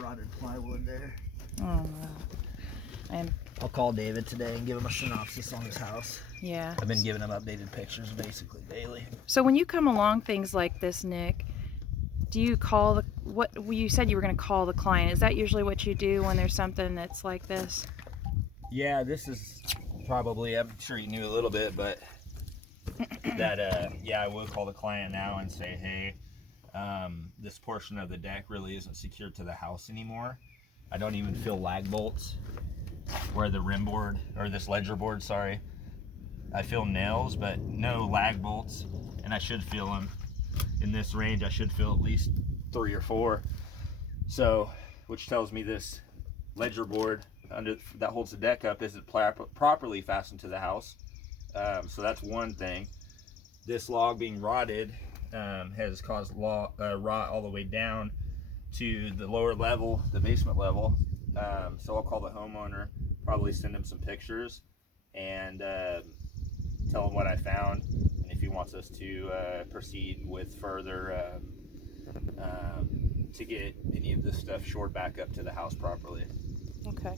rotted plywood there. Oh, wow. And I'll call David today and give him a synopsis on his house. yeah. I've been giving him updated pictures basically daily. So when you come along things like this, Nick, do you call you said you were going to call the client? Is that usually what you do when there's something that's like this? Yeah, this is probably, I'm sure you knew a little bit, but that, yeah, I will call the client now and say, hey, this portion of the deck really isn't secured to the house anymore. I don't even feel lag bolts where the rim board, or this ledger board, sorry. I feel nails, but no lag bolts, and I should feel them. In this range, I should feel at least 3 or 4. So, which tells me this ledger board that holds the deck up isn't properly fastened to the house. So that's one thing. This log being rotted has caused rot all the way down to the lower level, the basement level. So I'll call the homeowner, probably send him some pictures, and tell him what I found, and if he wants us to proceed with further to get any of this stuff shored back up to the house properly. Okay.